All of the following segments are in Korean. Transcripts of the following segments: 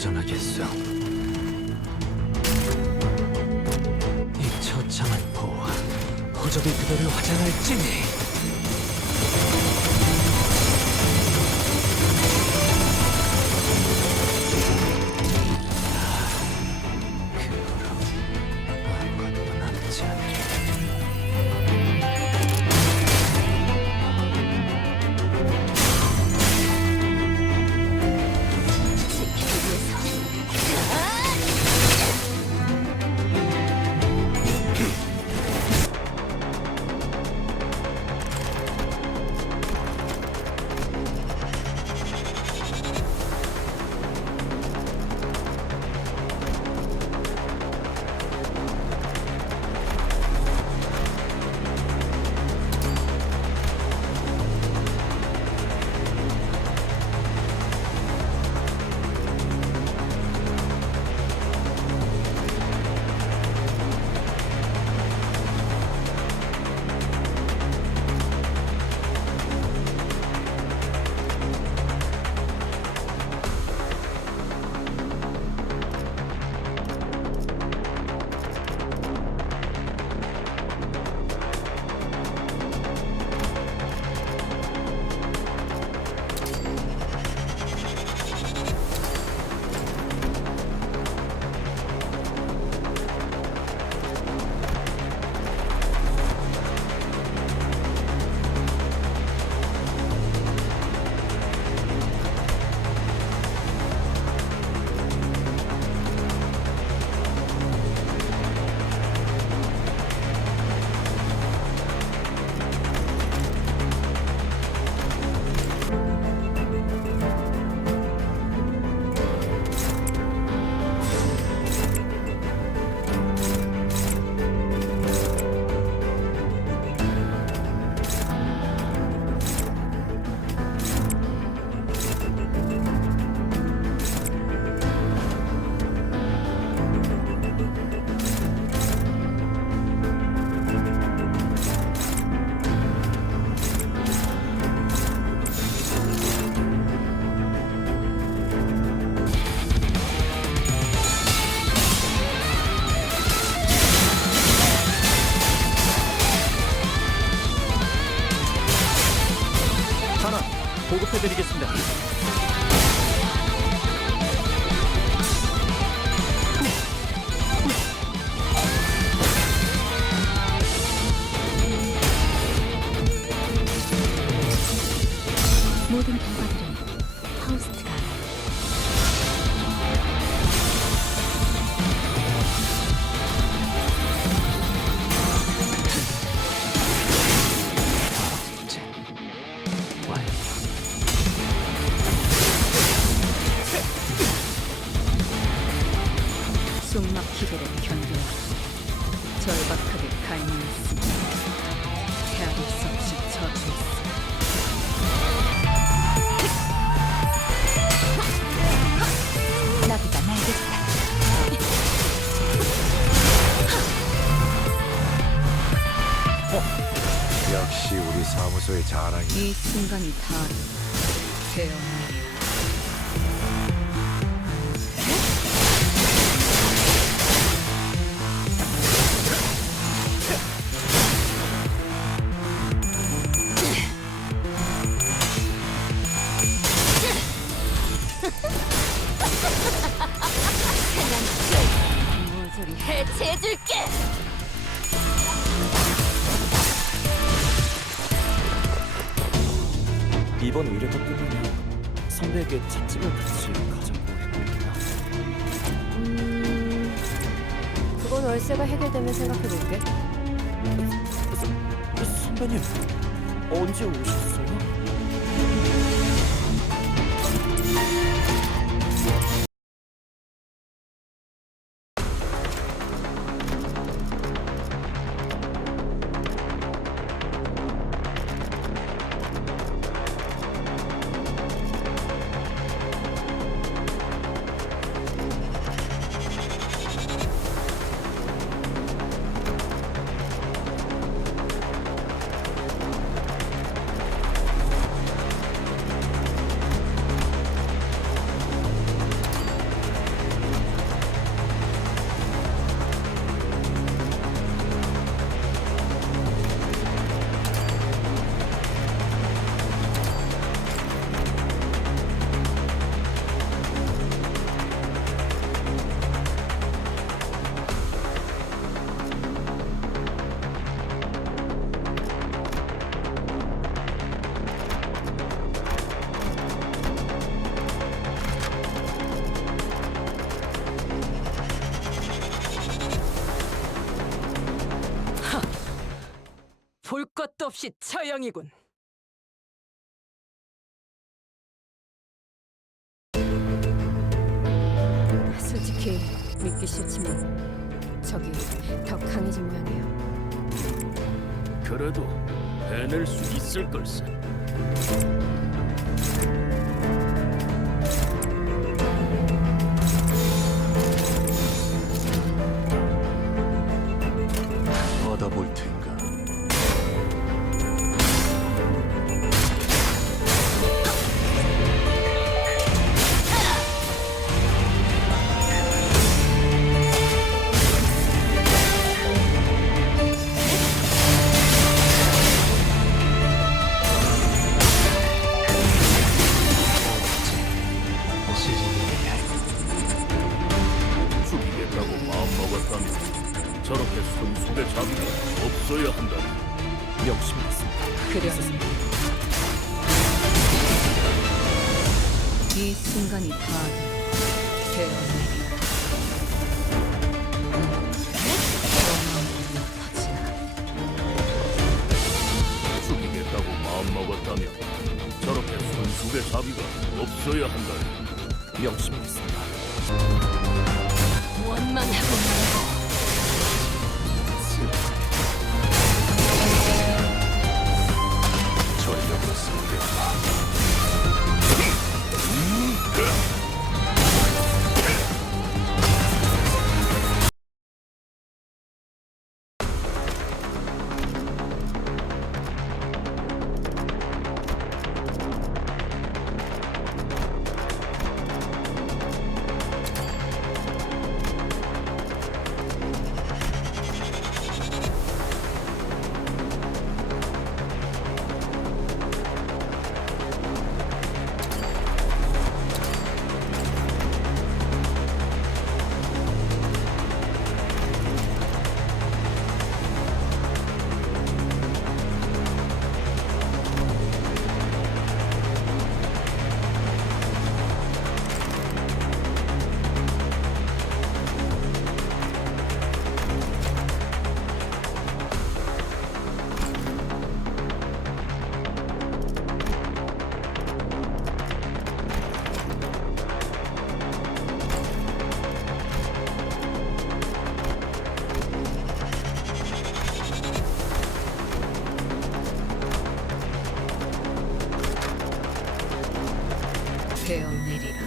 도전하겠소. 이 처참한 보화, 호적이 그대를 화장할지니. 아무것도 남지 않게. 하나 보급해드리겠습니다. 모든 결과들은 파우스트가 이제 완료. 숨막히도록 견뎌야 절박하게 갈망했으니 헤아릴 수 없이 저주했어. 나비가 날겠다. 역시 우리 사무소의 자랑이. 이 순간이 다 태어나. 모조리 해체해줄게. 이번 의뢰가 끝나면 선배에게 찻집을 같이 가자고 했거든요. 그건 월세가 해결되면 생각해볼게. 선배님 언제 오셨어요? 없이 처형이군. 솔직히 믿기 싫지만 적이 더 강해진 면이에요. 그래도 해낼 수 있을 걸세. 얻어볼 텐가. 죽이겠다고 마음먹었다면 저렇게 손속의 자비가 없어야 한다니. 명심하겠습니다. 그려는 이 순간이 다 되어내리라. 죽이겠다고 마음먹었다면 저렇게 손속의 자비가 없어야 한다니. 명심하겠습니다. 원망하고 말고 전력으로 승리했다. 되어내리라.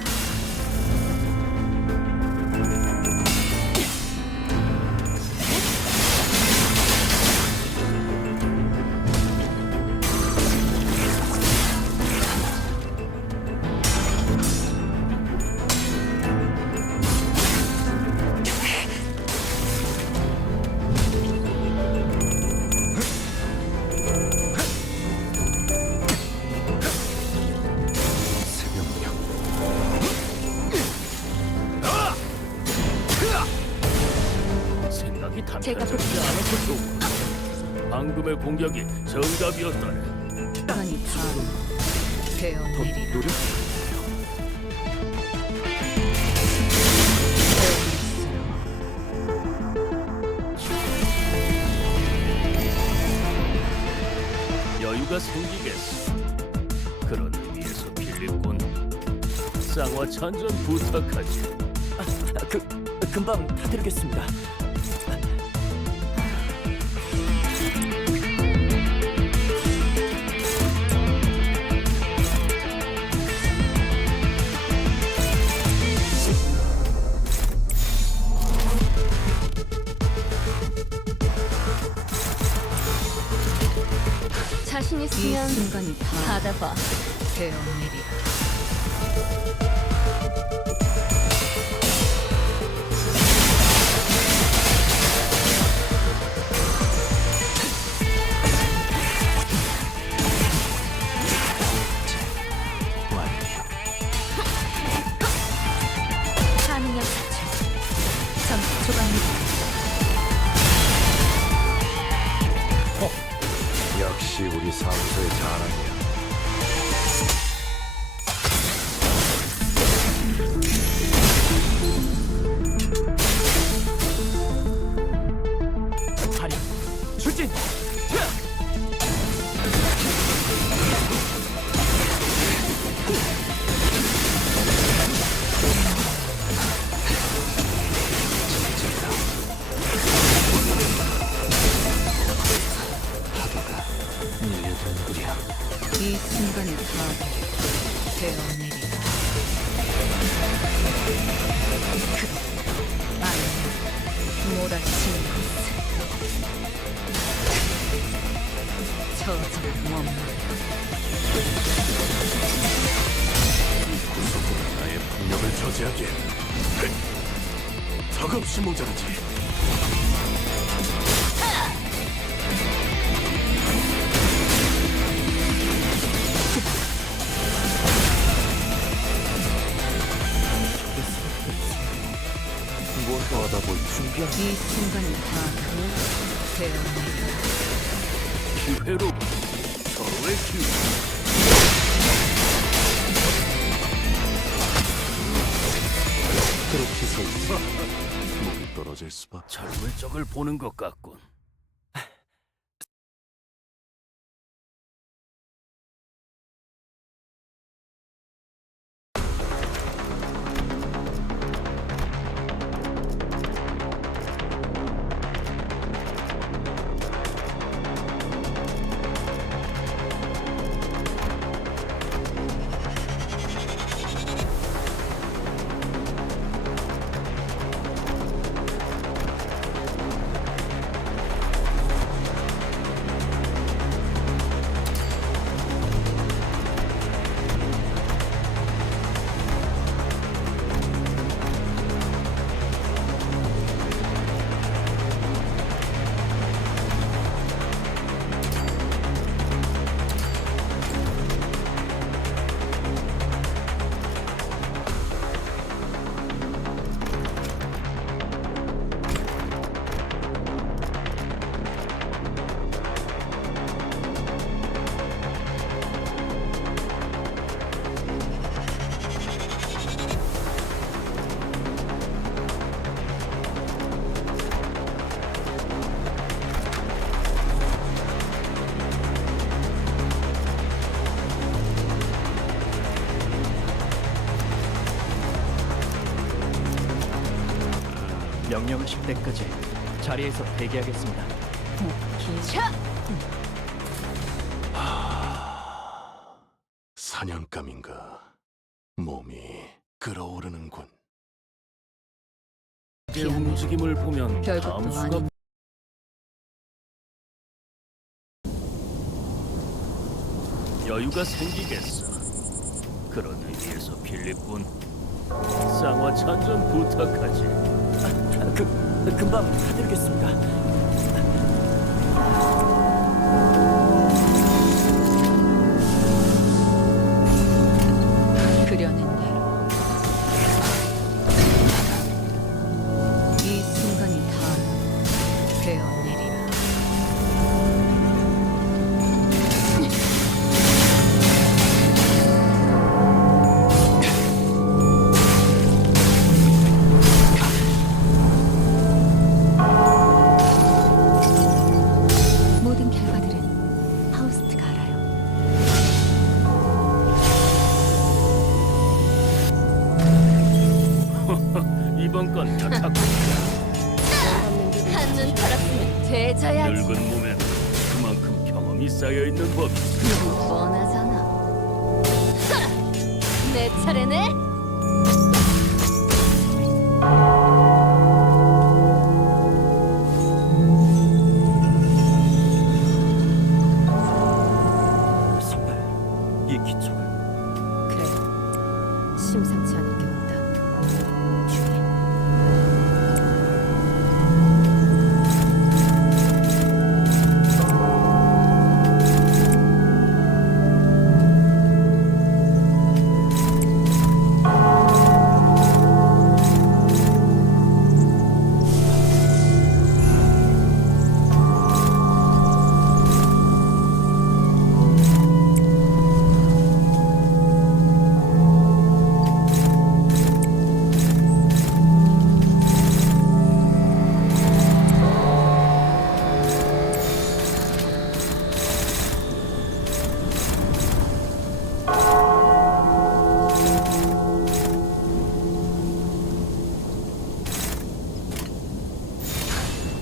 새벽녘. 생각이 제가 단편적이지 않아서 좋고 방금의 공격이 정답이었다네. 순간이 다 되어내리라. 노력. 여유가 생기겠어. 그런 의미에서 필립군, 쌍화찬전 부탁하지. 금방 다 드리겠습니다. 자신 이 있으면 순간이 다 받아봐. 되어내리라. 완료. 하민영 사출. 전투 초반입니다. 역시 우리 사무소의 자랑이야. 발현. 출진. 자! 아니, 몰아치는 것은 저주는 원망. 구속은 나의 폭력을 저지하기에 턱없이 모자라지. 뭘 받아볼 준비한 이 순간이 다 되었네. 기회로 서로의 기회. 그렇게 서 있어. 목이 떨어질 수밖에. 젊은 적을 보는 것 같군. 명령하실 때까지 자리에서 대기하겠습니다. 사냥감인가. 몸이 끓어오르는군. 내 움직임을 보면 별것도 다음 수가 아닌 여유가 생기겠어. 그런 의미에서 필립군, 쌍화 찬전 부탁하지. 금방 사드리겠습니다. 그려낸 대로 이 순간이 다 되어내리라. 모든 결과들은 하우스트가 알아요. 이번 건 여타고 한눈 팔았으면 되져야지. 늙은 몸엔 그만큼 경험이 쌓여 있는 법이. 뻔하잖아. 내 차례네. 선배, 이 기척을 그래, 심상치 않은 게 온다. 주의.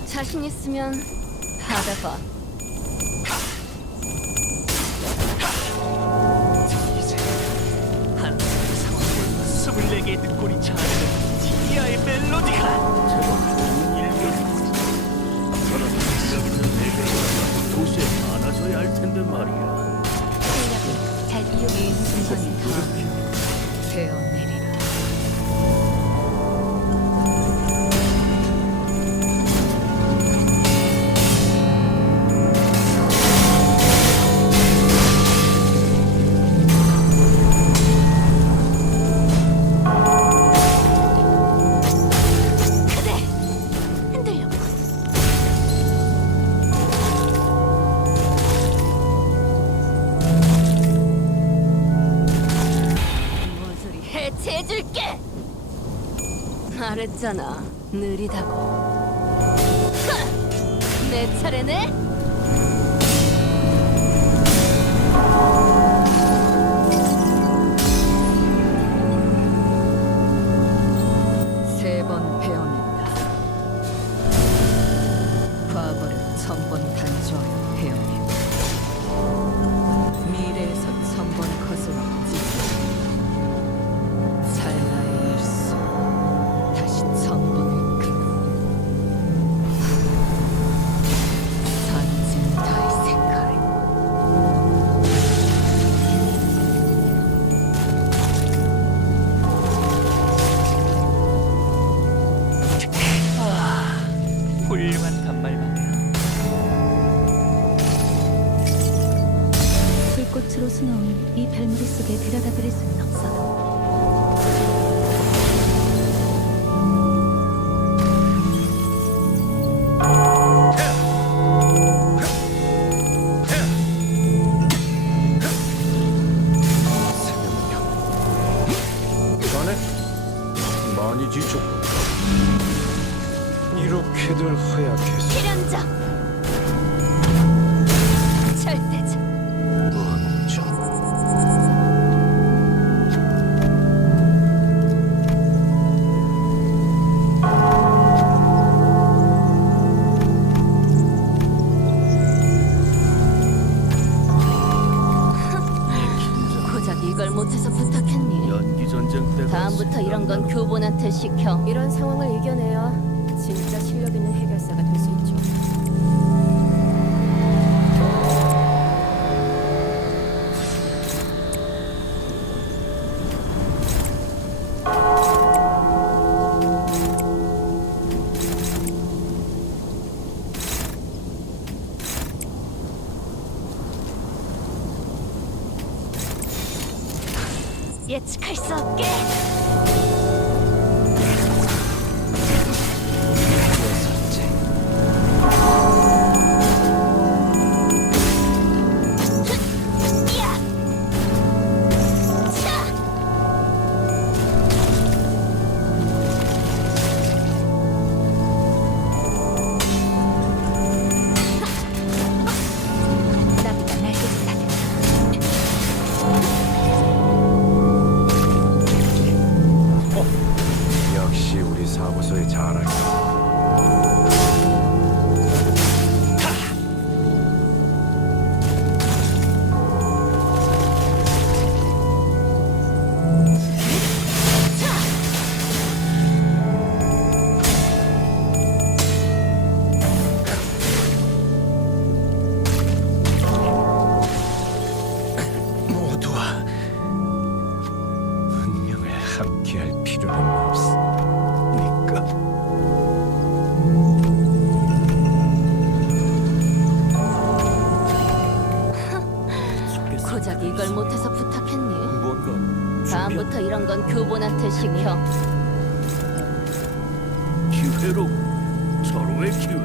자신 있으면 받아봐. 이제 한 상황을 스물네 듣고리 차는 지니아의 멜로디가 제법 좋은 일이야. 저런 여기서 대결을 도시에 많아져야 할 텐데 말이야. 실력을 잘 이용해. 이 순간이 다 되어내리라. 그대 흔들렸군. 모조리 해체해줄게. 말했잖아, 느리다고. 내 차례네. 세 번 베어낸다. 과거를 1000번 단조하여 베어낸다. 미래에서 1000번 거슬러 찢어낸다. 찰나의 일수 다시 1000번을 끊어. 산진다의 색깔. 훌륭한 단말만이야. 불꽃으로 수놓은 이 별무리 속에 들여다버릴 수는 없어도 자네 많이 지쳤고 이렇게들 허약해서 필연적 절대적 먼저 고작 이걸 못해서 부탁했니? 연기 전쟁 때가 다음부터 이런 건 교본한테 시켜. 이런 상황을 이겨내야 진짜 실력 있는 해결사가 될 수 있죠. 예측할 수 없게. 야! 차! 나보다 날개짓하네. 역시 우리 사무소의 자랑. 모두와 운명을 함께할 필요는 없으니까. 고작 이걸 못해서 부탁했니? 뭔가 다음부터 이런 건 교본한테 시켜. 기회로 서로의 기회.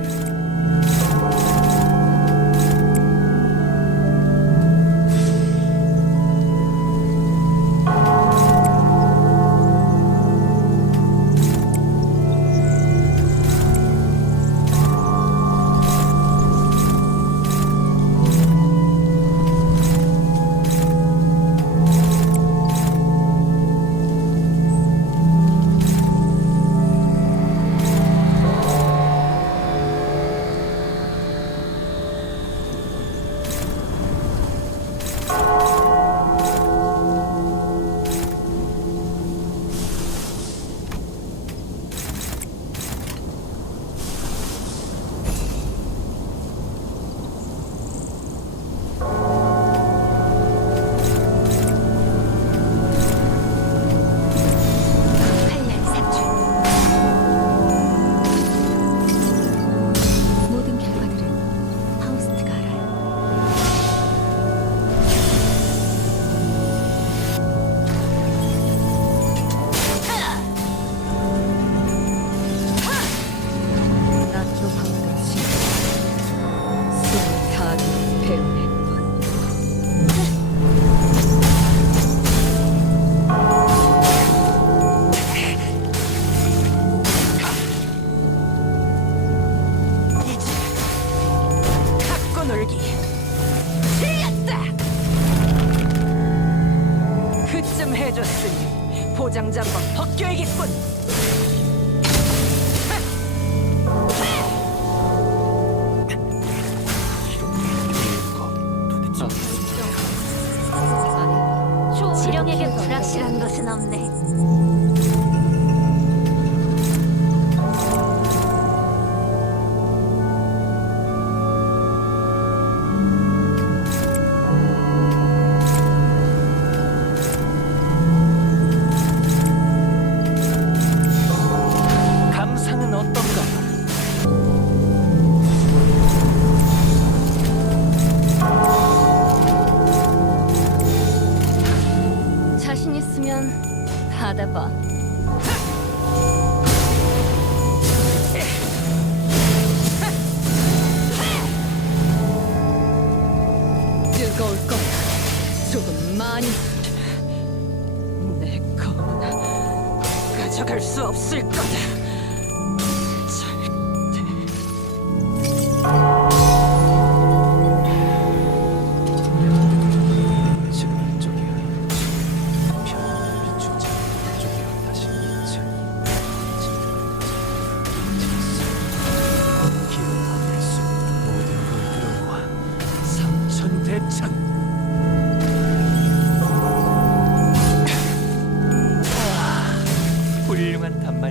포장장과 벗겨야겠군. 지령에게 불확실한 것은 없네. 감상은 어떤가요? 자신 있으면 받아봐. 뜨거울 거야. 조금 많이. 내 검은 가져갈 수 없을 거다. 지금 이쪽이야. 편안히 주자. 이쪽이야. 다시 길을 받을 수 모든 걸 들어와. 삼천대천. 훌륭한 단말